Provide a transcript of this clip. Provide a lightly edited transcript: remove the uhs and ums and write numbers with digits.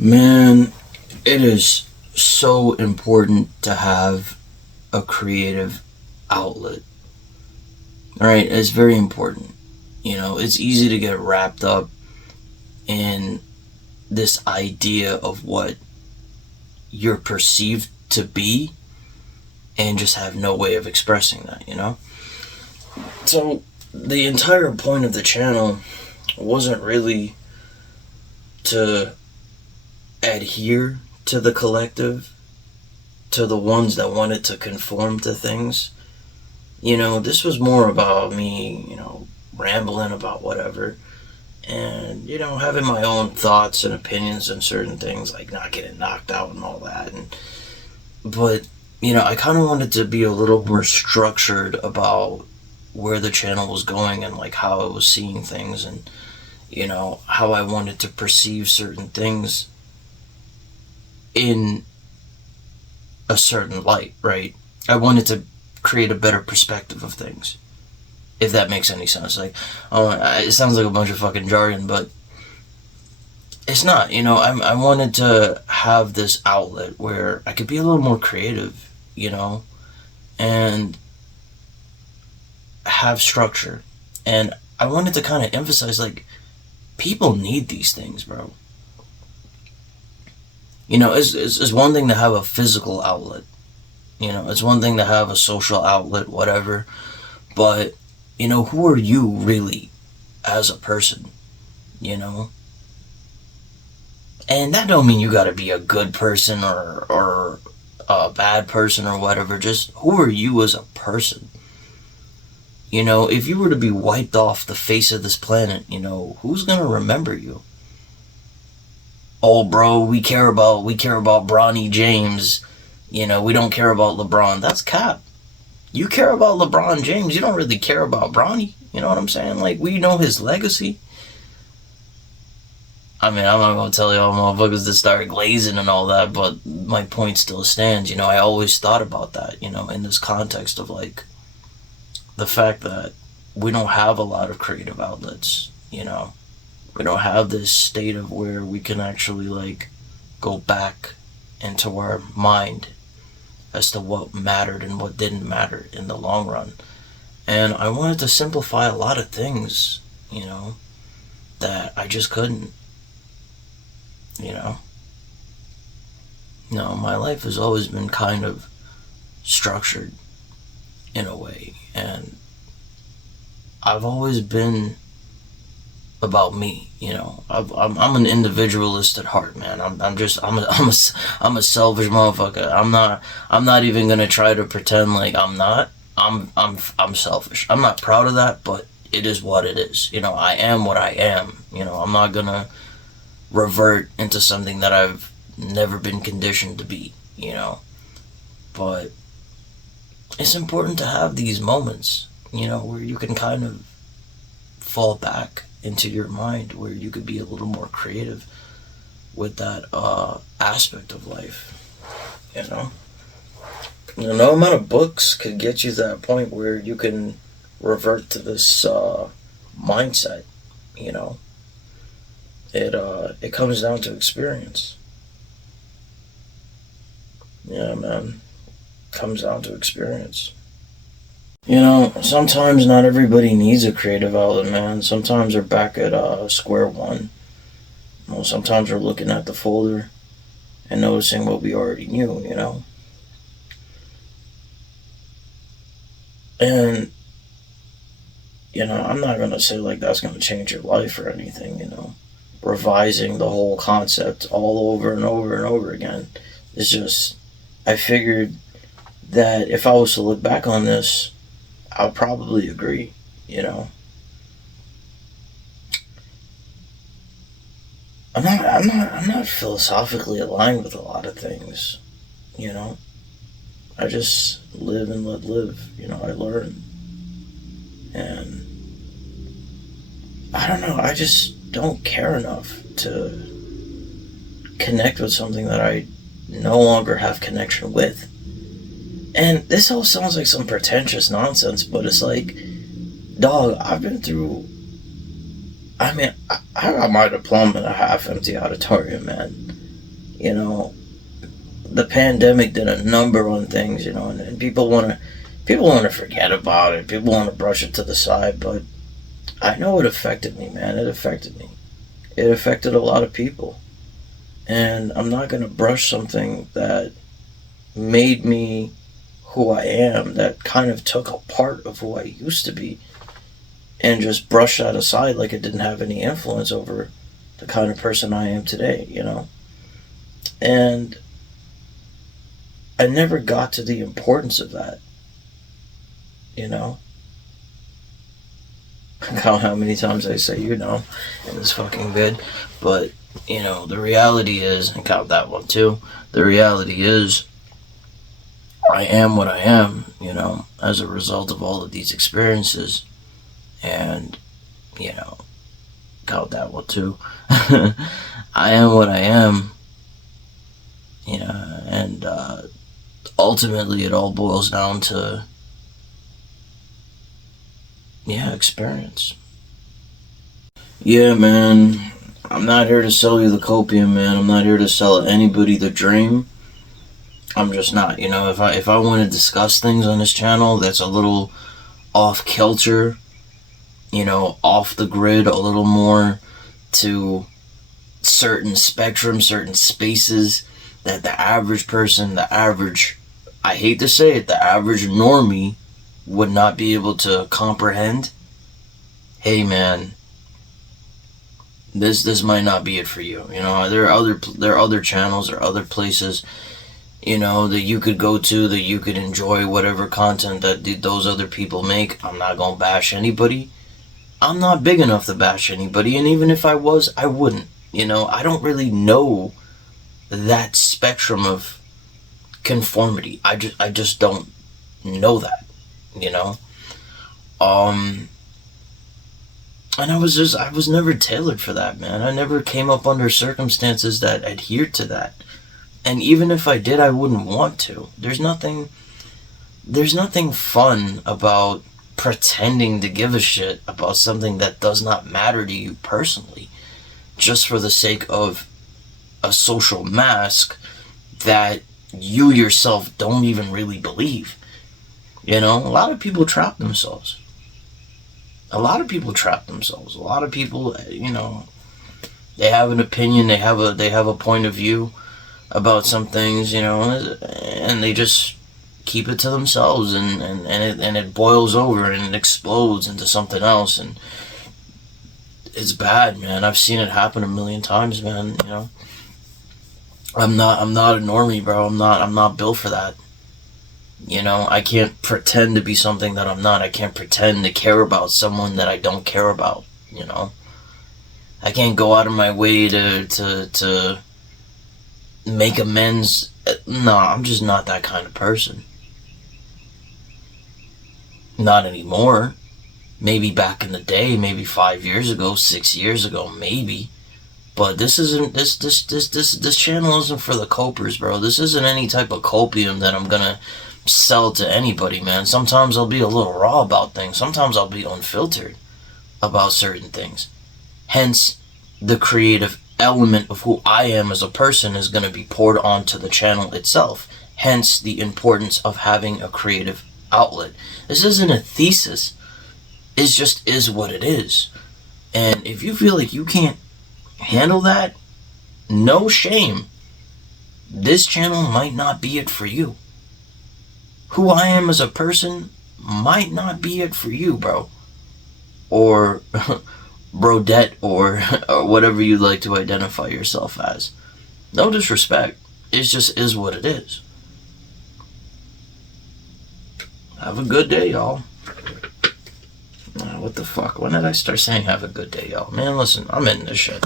Man, it is so important to have a creative outlet. All right, it's very important. It's easy to get wrapped up in this idea of what you're perceived to be and just have no way of expressing that. So, the entire point of the channel wasn't really to adhere to the collective, to the ones that wanted to conform to things. This was more about me, rambling about whatever, and, having my own thoughts and opinions on certain things, like not getting knocked out and all that. But, I kind of wanted to be a little more structured about where the channel was going and, like, how I was seeing things and, how I wanted to perceive certain things in a certain light, right? I wanted to create a better perspective of things, if that makes any sense. Like, it sounds like a bunch of fucking jargon, but it's not. I wanted to have this outlet where I could be a little more creative, and have structure. And I wanted to kind of emphasize, like, people need these things, bro. It's one thing to have a physical outlet. It's one thing to have a social outlet, whatever. But, who are you really as a person? And that don't mean you gotta be a good person or a bad person or whatever. Just who are you as a person? If you were to be wiped off the face of this planet, who's gonna remember you? Oh, bro, we care about Bronny James. We don't care about LeBron. That's cap. You care about LeBron James. You don't really care about Bronny. You know what I'm saying? Like, we know his legacy. I mean, I'm not going to tell y'all motherfuckers to start glazing and all that, but my point still stands. I always thought about that, in this context of, like, the fact that we don't have a lot of creative outlets, We don't have this state of where we can actually, like, go back into our mind as to what mattered and what didn't matter in the long run. And I wanted to simplify a lot of things, that I just couldn't, No, my life has always been kind of structured in a way, and I've always been about me. I'm an individualist at heart, man. I'm a selfish motherfucker. I'm not even gonna try to pretend like I'm not. I'm selfish. I'm not proud of that, but it is what it is. I am what I am. I'm not gonna revert into something that I've never been conditioned to be. But it's important to have these moments, where you can kind of fall back into your mind, where you could be a little more creative with that aspect of life. No amount of books could get you to that point where you can revert to this mindset. It comes down to experience. Yeah, man. Comes down to experience. Sometimes not everybody needs a creative outlet, man. Sometimes they're back at square one. Sometimes we're looking at the folder and noticing what we already knew, And, I'm not going to say, like, that's going to change your life or anything, Revising the whole concept all over and over and over again. It's just, I figured that if I was to look back on this, I'll probably agree, I'm not philosophically aligned with a lot of things, I just live and let live, I learn. And I don't know, I just don't care enough to connect with something that I no longer have connection with. And this all sounds like some pretentious nonsense, but it's like, dog, I've been through, I got my diploma in a half-empty auditorium, man. You know, the pandemic did a number on things, and people want to forget about it. People want to brush it to the side, but I know it affected me, man. It affected me. It affected a lot of people. And I'm not going to brush something that made me who I am, that kind of took a part of who I used to be, and just brush that aside like it didn't have any influence over the kind of person I am today. And I never got to the importance of that, you know? Count how many times I say in this fucking vid. But, the reality is, and count that one too, the reality is, I am what I am, as a result of all of these experiences. And, count that one too. I am what I am, and ultimately it all boils down to, experience. Yeah, man, I'm not here to sell you the copium, man. I'm not here to sell anybody the dream. I'm just not. If I want to discuss things on this channel that's a little off kilter, off the grid, a little more to certain spectrum, certain spaces that the average person, I hate to say it, the average normie would not be able to comprehend. Hey, man, this might not be it for you. There are other channels or other places, that you could go to, that you could enjoy whatever content that those other people make. I'm not gonna bash anybody. I'm not big enough to bash anybody, and even if I was, I wouldn't. I don't really know that spectrum of conformity. I just don't know that. And I was never tailored for that, man. I never came up under circumstances that adhered to that. And even if I did, I wouldn't want to. There's nothing fun about pretending to give a shit about something that does not matter to you personally, just for the sake of a social mask that you yourself don't even really believe. A lot of people trap themselves. A lot of people, they have an opinion, they have a point of view about some things, and they just keep it to themselves, and it boils over and it explodes into something else, and it's bad, man. I've seen it happen a million times, man. I'm not a normie, bro. I'm not built for that. I can't pretend to be something that I'm not. I can't pretend to care about someone that I don't care about. I can't go out of my way to make amends. No, I'm just not that kind of person. Not anymore. Maybe back in the day, maybe 5 years ago, 6 years ago, maybe. But this channel isn't for the copers, bro. This isn't any type of copium that I'm gonna sell to anybody, man. Sometimes I'll be a little raw about things. Sometimes I'll be unfiltered about certain things. Hence, the creative element of who I am as a person is going to be poured onto the channel itself. Hence, the importance of having a creative outlet. This isn't a thesis. It just is what it is. And if you feel like you can't handle that, no shame. This channel might not be it for you. Who I am as a person might not be it for you, bro. Or brodette, or whatever you like to identify yourself as. No disrespect. It just is what it is. Have a good day, y'all. What the fuck? When did I start saying have a good day, y'all? Man, listen, I'm in this shit.